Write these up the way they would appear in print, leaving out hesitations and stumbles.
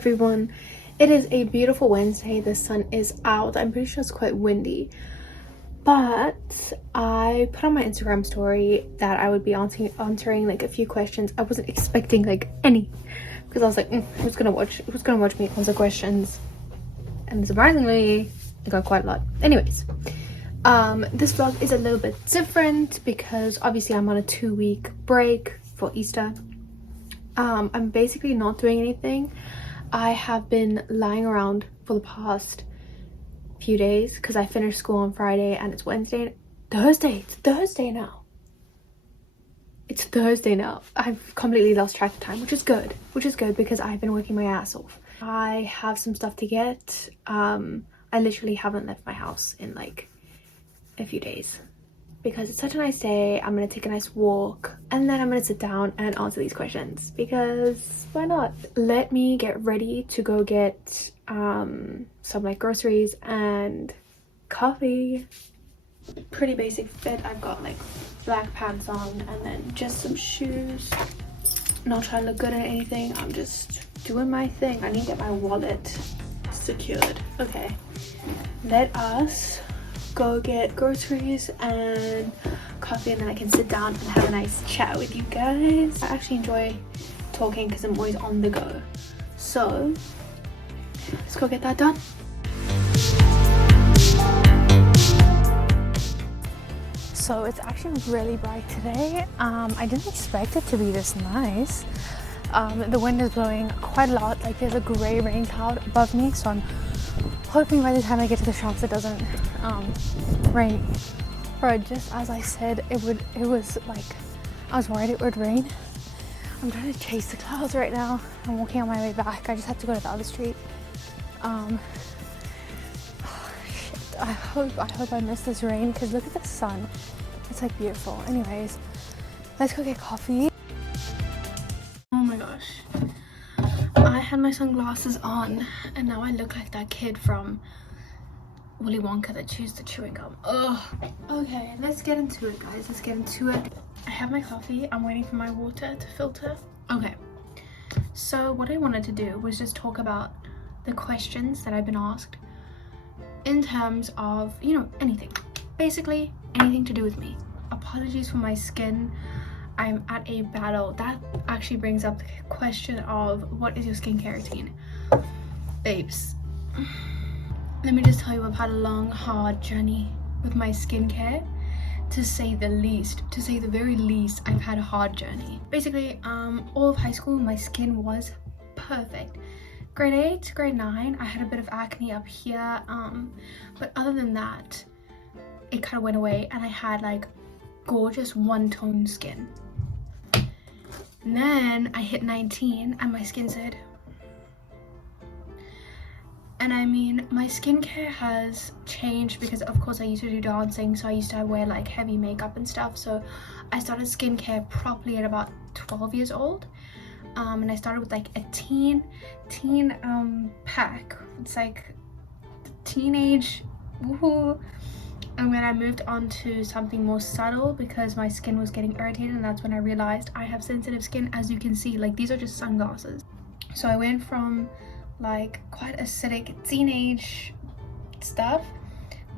everyone. It is a beautiful Wednesday. The sun is out. I'm pretty sure it's quite windy, but I put on my Instagram story that I would be answering like a few questions. I wasn't expecting like any, because I was like, who's gonna watch me answer questions? And surprisingly, I got quite a lot. Anyways, this vlog is a little bit different because obviously I'm on a 2-week break for Easter. I'm basically not doing anything. I have been lying around for the past few days because I finished school on Friday and it's Thursday now. It's Thursday now. I've completely lost track of time, which is good because I've been working my ass off. I have some stuff to get. I literally haven't left my house in like a few days because it's such a nice day. I'm gonna take a nice walk and then I'm gonna sit down and answer these questions because why not? Let me get ready to go get some like groceries and coffee. Pretty basic fit. I've got like black pants on and then just some shoes. Not trying to look good at anything. I'm just doing my thing. I need to get my wallet secured. Okay, let us go get groceries and coffee and then I can sit down and have a nice chat with you guys. I actually enjoy talking because I'm always on the go. So let's go get that done. So it's actually really bright today. I didn't expect it to be this nice. The wind is blowing quite a lot. Like there's a gray rain cloud above me, so I'm hoping by the time I get to the shops it doesn't rain. But just as I said, it was like I was worried it would rain. I'm trying to chase the clouds right now. I'm walking on my way back. I just have to go to the other street. Shit. I hope I miss this rain because look at the sun. It's like beautiful. Anyways, let's go get coffee. Oh my gosh. I had my sunglasses on and now I look like that kid from Willy Wonka that chews the chewing gum. Ugh. Okay, let's get into it, guys. Let's get into it. I have my coffee. I'm waiting for my water to filter. Okay. So what I wanted to do was just talk about the questions that I've been asked in terms of, you know, anything. Basically, anything to do with me. Apologies for my skin. I'm at a battle. That actually brings up the question of what is your skincare routine? Babes, let me just tell you, I've had a long, hard journey with my skincare. To say the least, to say the very least, I've had a hard journey. Basically, all of high school, my skin was perfect. Grade 8 to grade 9, I had a bit of acne up here, but other than that, it kind of went away and I had like gorgeous one-tone skin. And then I hit 19 and my skin said, and I mean, my skincare has changed because of course I used to do dancing, so I used to wear like heavy makeup and stuff. So I started skincare properly at about 12 years old. And I started with like a teen pack. It's like teenage, woohoo. And when I moved on to something more subtle because my skin was getting irritated, and that's when I realized I have sensitive skin. As you can see, like these are just sunglasses. So I went from like quite acidic teenage stuff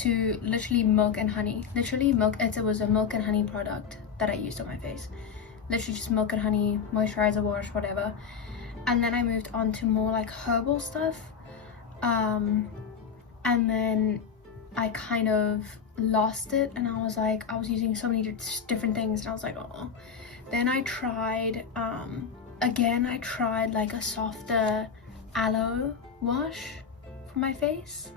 to literally milk and honey. Literally milk, it was a milk and honey product that I used on my face. Literally just milk and honey, moisturizer, wash, whatever. And then I moved on to more like herbal stuff. And then I kind of lost it and I was like, I was using so many different things and I was like, oh. Then I tried, again, I tried like a softer aloe wash for my face.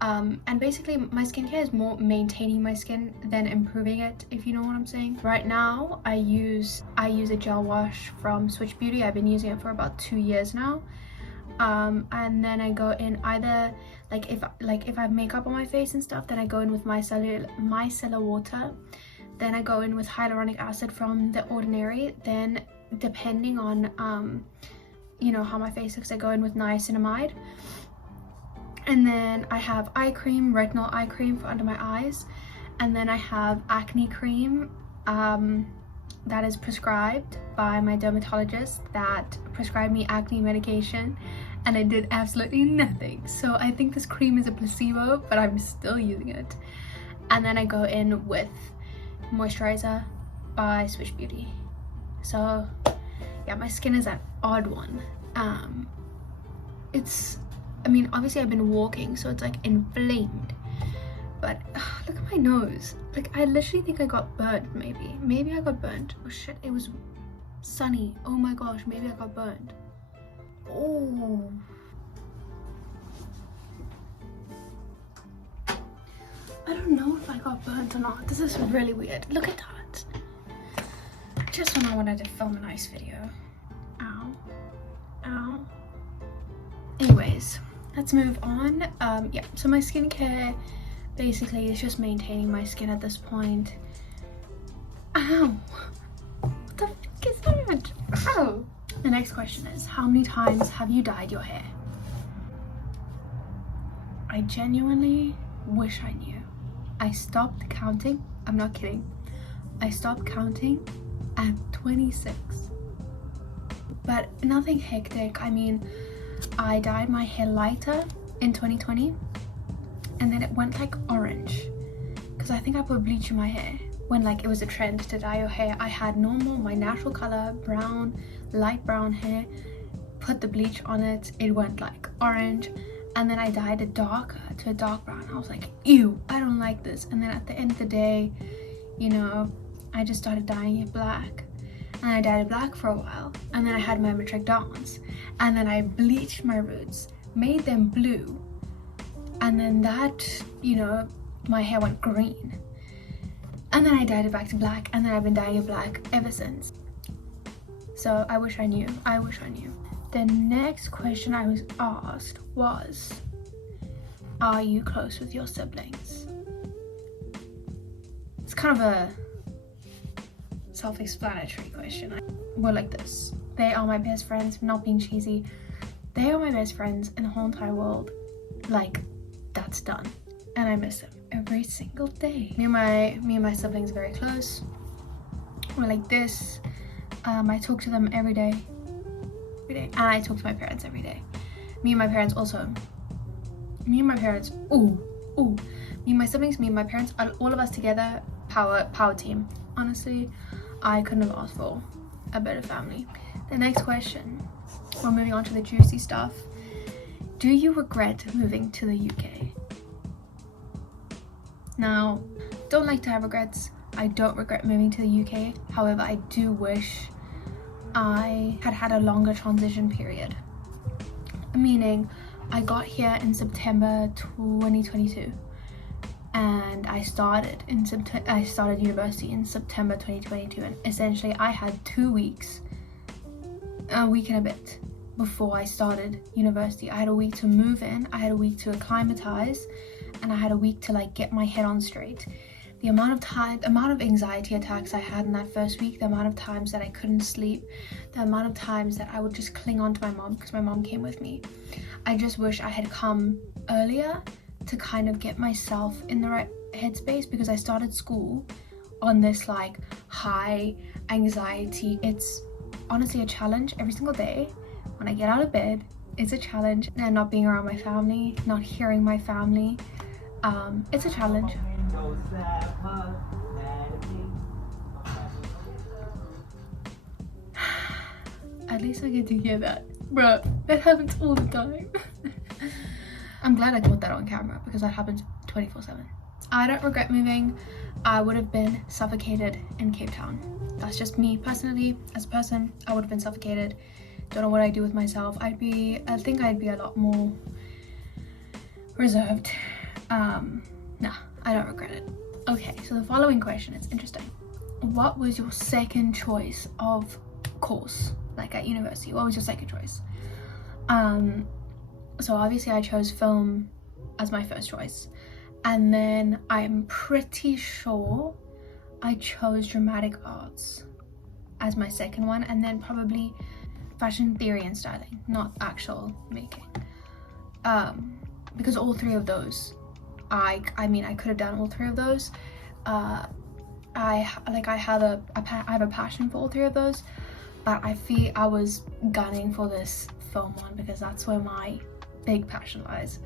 And basically my skincare is more maintaining my skin than improving it, if you know what I'm saying. Right now I use a gel wash from Switch Beauty. I've been using it for about 2 years now. And then I go in either like if I have makeup on my face and stuff, then I go in with micellar water. Then I go in with hyaluronic acid from The Ordinary. Then depending on you know how my face looks, I go in with niacinamide. And then I have eye cream, retinol eye cream for under my eyes. And then I have acne cream that is prescribed by my dermatologist that prescribed me acne medication. and it did absolutely nothing. So I think this cream is a placebo, but I'm still using it. And then I go in with moisturizer by Swish Beauty. So yeah, my skin is an odd one. I mean, obviously I've been walking, so it's like inflamed, but look at my nose. Like, I literally think I got burnt. Maybe I got burnt. Oh shit, it was sunny. Oh my gosh, maybe I got burnt. Oh, I don't know if I got burnt or not. This is really weird. Look at that. Just when I wanted to film a nice video. Ow. Ow. Anyways, let's move on. Yeah, so my skincare basically is just maintaining my skin at this point. Ow. What the fuck is that? Ow. The next question is, how many times have you dyed your hair? I genuinely wish I knew. I stopped counting. I'm not kidding. I stopped counting at 26. But nothing hectic. I mean, I dyed my hair lighter in 2020, and then it went like orange because I think I put bleach in my hair when like it was a trend to dye your hair. I had normal, my natural color, brown, light brown hair, put the bleach on it, it went like orange, and then I dyed it darker to a dark brown. I was like, ew, I don't like this. And then at the end of the day, you know, I just started dyeing it black, and I dyed it black for a while, and then I had my matric dance, and then I bleached my roots, made them blue, and then that, you know, my hair went green, and then I dyed it back to black, and then I've been dyeing it black ever since. So I wish I knew. I wish I knew. The next question I was asked was, are you close with your siblings? It's kind of a self-explanatory question. We're like this. They are my best friends, not being cheesy. They are my best friends in the whole entire world. Like, that's done. And I miss them every single day. Me and my siblings are very close. We're like this. I talk to them every day. And I talk to my parents every day. Me and my parents also. Me and my parents, ooh. Me and my siblings, me and my parents, all of us together, power team. Honestly, I couldn't have asked for a better family. The next question, we're moving on to the juicy stuff. Do you regret moving to the UK? Now, don't like to have regrets. I don't regret moving to the UK. However, I do wish I had a longer transition period. Meaning, I got here in September 2022. And I started university in September 2022, and essentially I had 2 weeks, a week and a bit before I started university. I had a week to move in, I had a week to acclimatize, and I had a week to like get my head on straight. The amount of anxiety attacks I had in that first week, the amount of times that I couldn't sleep, the amount of times that I would just cling on to my mom because my mom came with me. I just wish I had come earlier to kind of get myself in the right headspace, because I started school on this like high anxiety. It's honestly a challenge every single day. When I get out of bed, it's a challenge, and not being around my family, not hearing my family, it's a challenge. At least I get to hear that. Bro, that happens all the time. I'm glad I caught that on camera because that happens 24/7. I don't regret moving. I would have been suffocated in Cape Town. That's just me personally. As a person, I would have been suffocated. Don't know what I'd do with myself. I think I'd be a lot more reserved. Nah, I don't regret it. Okay, so the following question is interesting. What was your second choice of course, like at university? What was your second choice? So obviously I chose film as my first choice, and then I'm pretty sure I chose dramatic arts as my second one, and then probably fashion theory and styling, not actual making, because all three of those, I mean I could have done all three of those. I have a passion for all three of those, but I feel I was gunning for this film one because that's where my big passion lies.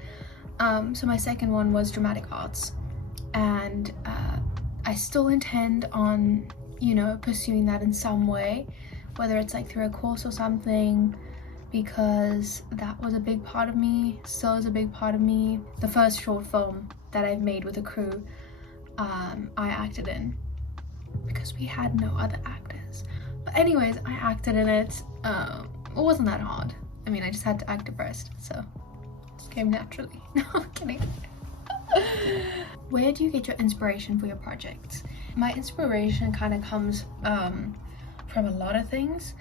So my second one was dramatic arts, and I still intend on, you know, pursuing that in some way, whether it's like through a course or something, because that was a big part of me, still is a big part of me. The first short film that I've made with a crew, I acted in because we had no other actors. But anyways, I acted in it. It wasn't that hard. I mean, I just had to act depressed, so it just came naturally. No, I'm kidding. Where do you get your inspiration for your projects? My inspiration kind of comes from a lot of things.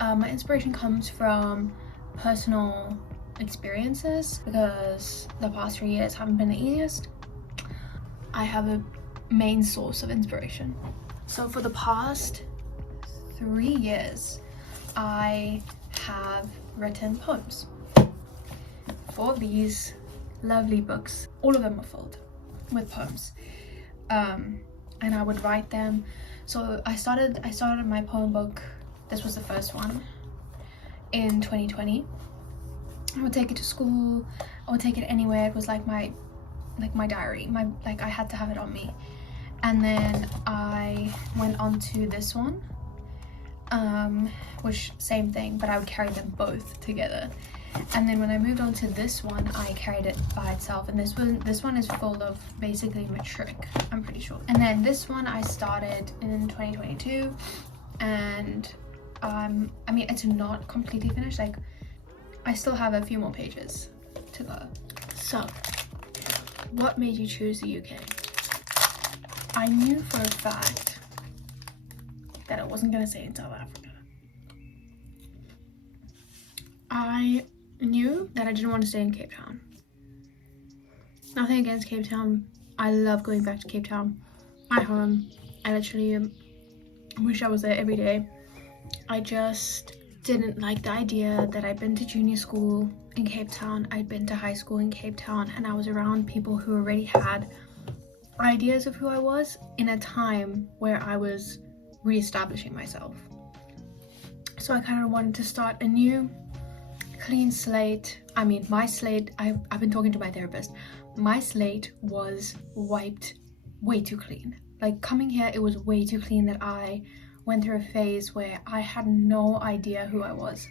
My inspiration comes from personal experiences, because the past 3 years haven't been the easiest. I have a main source of inspiration. So for the past 3 years, I have written poems. 4 of these lovely books, all of them are filled with poems, and I would write them. So I started my poem book, this was the first one, in 2020. I would take it to school, I would take it anywhere. It was like my diary, I had to have it on me. And then I went on to this one, which same thing, but I would carry them both together. And then when I moved on to this one, I carried it by itself, and this one is full of basically matric, I'm pretty sure. And then this one I started in 2022, and I mean, it's not completely finished, like I still have a few more pages to go. So what made you choose the UK? I knew for a fact that I wasn't gonna say in South Africa. I knew that I didn't want to stay in Cape Town. Nothing against Cape Town. I love going back to Cape Town. My home. I literally wish I was there every day. I just didn't like the idea that I'd been to junior school in Cape Town, I'd been to high school in Cape Town, and I was around people who already had ideas of who I was in a time where I was re-establishing myself. So I kind of wanted to start a new clean slate. I mean, my slate, I've been talking to my therapist, my slate was wiped way too clean. Like coming here, it was way too clean that I went through a phase where I had no idea who I was.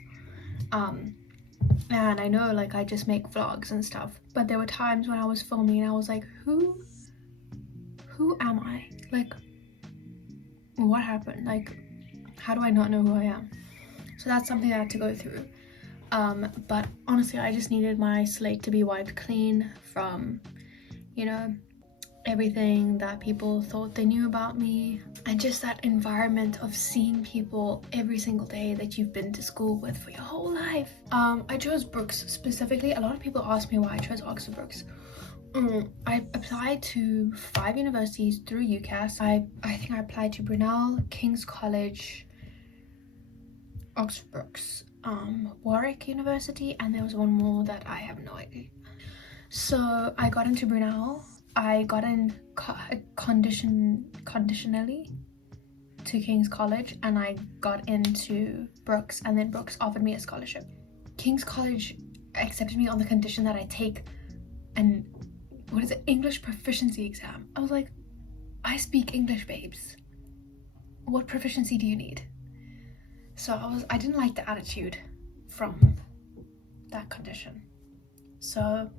And I know, like, I just make vlogs and stuff, but there were times when I was filming and I was like, who am I? Like, what happened? Like, how do I not know who I am? So that's something I had to go through. But honestly, I just needed my slate to be wiped clean from, you know, everything that people thought they knew about me, and just that environment of seeing people every single day that you've been to school with for your whole life. I chose Brooks specifically. A lot of people ask me why I chose Oxford Brooks. I applied to 5 universities through UCAS. I think I applied to Brunel, King's College, Oxford Brooks, Warwick University, and there was one more that I have no idea. So I got into Brunel. I got in conditionally to King's College, and I got into Brooks, and then Brooks offered me a scholarship. King's College accepted me on the condition that I take an English proficiency exam. I was like, I speak English, babes. What proficiency do you need? So I didn't like the attitude from that condition. So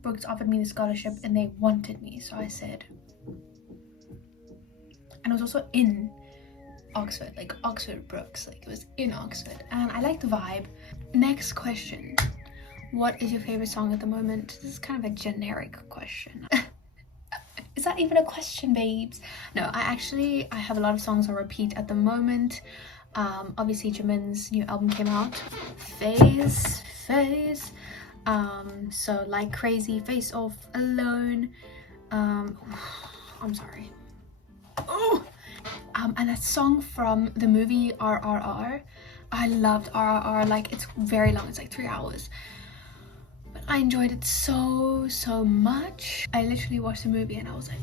Brooks offered me the scholarship and they wanted me, so I said. And it was also in Oxford, like Oxford Brooks, like it was in Oxford, and I liked the vibe. Next question. What is your favorite song at the moment? This is kind of a generic question. Is that even a question, babes? No, I have a lot of songs on repeat at the moment. Obviously Jimin's new album came out, Phase. So Like Crazy, Face Off, Alone. I'm sorry. Oh, and that song from the movie RRR. I loved RRR. Like, it's very long. It's like 3 hours. But I enjoyed it so much. I literally watched the movie and I was like,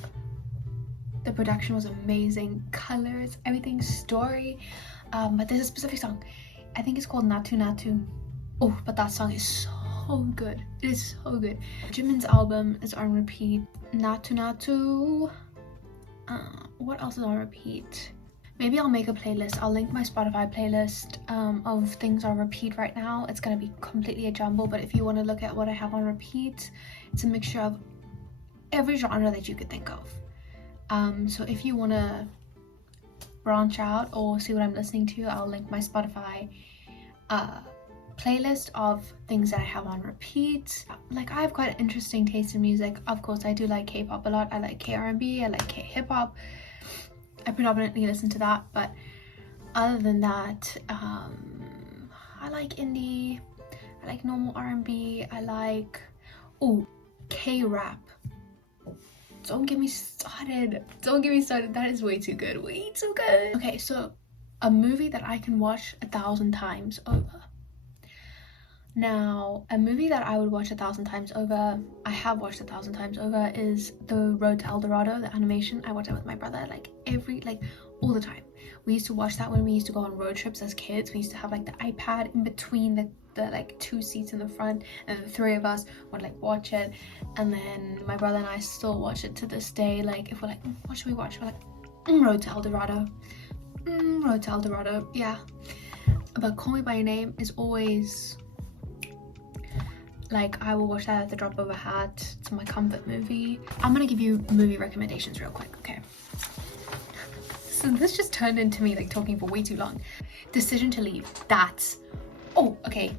the production was amazing, colors, everything, story. But there's a specific song. I think it's called Natu Natu. Oh, but that song is so good. It is so good. Jimin's album is on repeat. Natu Natu. What else is on repeat? Maybe I'll make a playlist. I'll link my Spotify playlist of things on repeat right now. It's gonna be completely a jumble, but if you want to look at what I have on repeat, it's a mixture of every genre that you could think of. So if you want to branch out or see what I'm listening to, I'll link my Spotify playlist of things that I have on repeat. Like, I have quite an interesting taste in music. Of course, I do like K-pop a lot. I like K-R&B, I like K-hip-hop. I predominantly listen to that, but other than that, I like indie, I like normal R&B, I like K-rap. Don't get me started. Don't get me started. That is way too good. Way too good. Okay, so a movie that I can watch 1,000 times over. Now, a movie that I would watch 1,000 times over, I have watched 1,000 times over, is The Road to El Dorado, the animation. I watch it with my brother like all the time. We used to watch that when we used to go on road trips as kids. We used to have like the iPad in between the like 2 seats in the front, and the 3 of us would like watch it. And then my brother and I still watch it to this day. Like, if we're like, what should we watch? We're like, Road to El Dorado. Road to El Dorado, yeah. But Call Me By Your Name is always, like, I will watch that at the drop of a hat. It's my comfort movie. I'm gonna give you movie recommendations real quick, okay? So this just turned into me like talking for way too long. Decision to Leave, that's, oh, okay,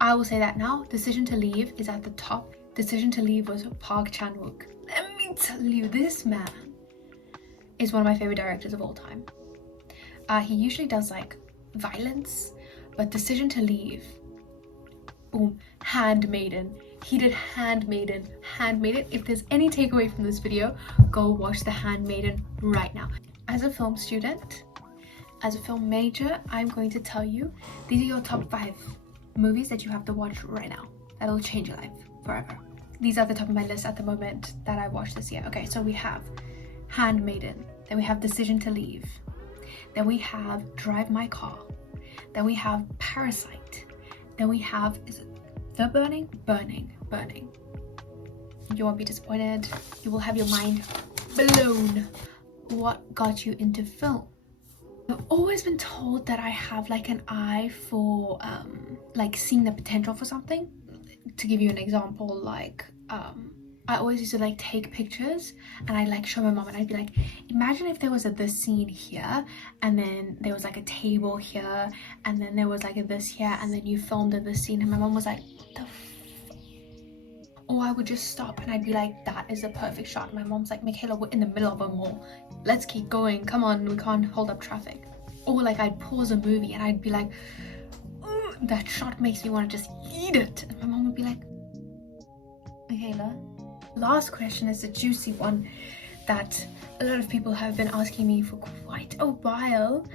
I will say that now. Decision to Leave is at the top. Decision to Leave was Park Chan-wook. Let me tell you, this man is one of my favorite directors of all time. He usually does like violence, but Decision to Leave, boom, Handmaiden. He did Handmaiden. If there's any takeaway from this video, go watch the Handmaiden right now. As a film student, as a film major, I'm going to tell you, these are your top 5 movies that you have to watch right now. That'll change your life forever. These are at the top of my list at the moment that I watched this year. Okay, so we have Handmaiden, then we have Decision to Leave, then we have Drive My Car, then we have Parasite, then we have, is it The Burning? Burning. You won't be disappointed. You will have your mind blown. What got you into film? I've always been told that I have like an eye for like seeing the potential for something. To give you an example, like I always used to like take pictures and I'd like show my mom and I'd be like, imagine if there was this scene here and then there was like a table here and then there was like this here and then you filmed at this scene, and my mom was like, what the f? Or I would just stop and I'd be like, that is a perfect shot. And my mom's like, Michaela, we're in the middle of a mall. Let's keep going. Come on, we can't hold up traffic. Or like I'd pause a movie and I'd be like, that shot makes me want to just eat it. And my mom would be like, Michaela. Last question is a juicy one that a lot of people have been asking me for quite a while,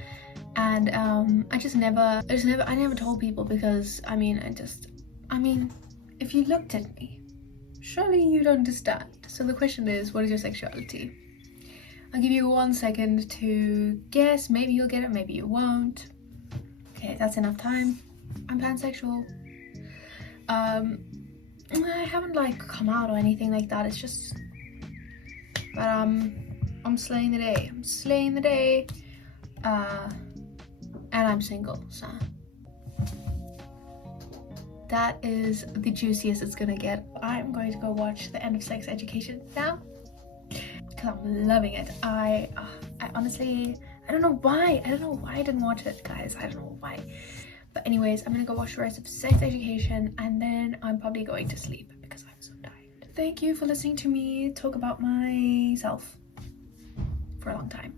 and I never told people because I mean if you looked at me, surely you'd understand. So the question is, what is your sexuality? I'll give you 1 second to guess. Maybe you'll get it, maybe you won't. Okay, that's enough time. I'm pansexual. I haven't like come out or anything like that. It's just, but I'm slaying the day. And I'm single, so that is the juiciest it's gonna get. I'm going to go watch The End of Sex Education now because I'm loving it. I honestly, I don't know why I didn't watch it, guys. I don't know why. But anyways, I'm gonna go watch the rest of Sex Education and then I'm probably going to sleep because I'm so tired. Thank you for listening to me talk about myself for a long time.